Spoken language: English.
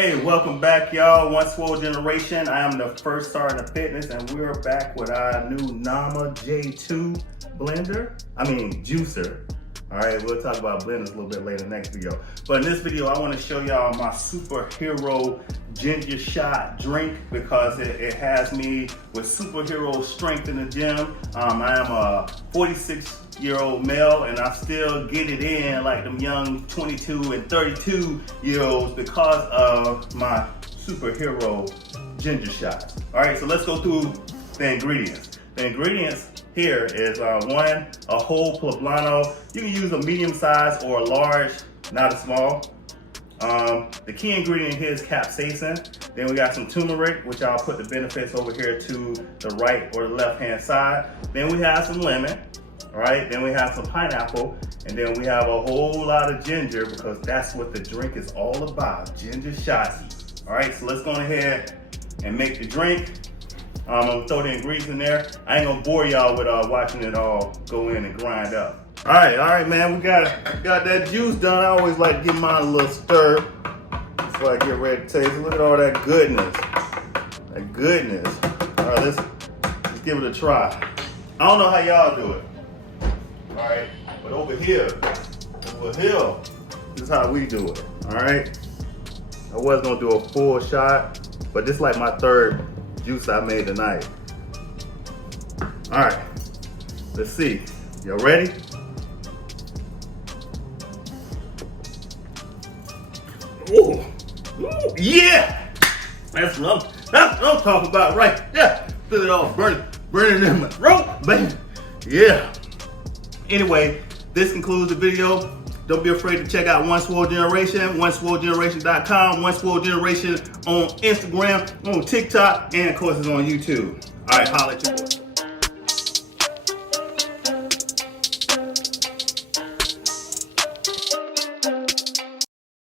Hey, welcome back, y'all. One Swole Generation. I am the first star in the fitness, and we're back with our new Nama J2 juicer. All right, we'll talk about blenders a little bit later in the next video. But in this video, I want to show y'all my superhero ginger shot drink because it has me with superhero strength in the gym. I am a 46-year-old male, and I still get it in like them young 22 and 32-year-olds because of my superhero ginger shots. All right, so let's go through the ingredients. The ingredients here is one, a whole Poblano. You can use a medium size or a large, not a small. The key ingredient here is capsaicin. Then we got some turmeric, which I'll put the benefits over here to the right or the left hand side. Then we have some lemon, all right? Then we have some pineapple, and then we have a whole lot of ginger because that's what the drink is all about, ginger shots. All right, so let's go ahead and make the drink. I'm gonna throw the ingredients in there. I ain't gonna bore y'all with watching it all go in and grind up. All right, man, we got that juice done. I always like to give mine a little stir before I get ready to taste it. Look at all that goodness. That goodness. All right, let's give it a try. I don't know how y'all do it. All right, but over here, this is how we do it. All right. I was gonna do a full shot, but this is like my third juice I made tonight. All right, let's see. Y'all ready? Ooh, yeah! That's what I'm talking about, right? Yeah, feel it all burning in my throat, baby. Yeah. Anyway, this concludes the video. Don't be afraid to check out One Swole Generation, oneswolegeneration.com, One Swole Generation on Instagram, on TikTok, and of course it's on YouTube. All right, holla at your boy.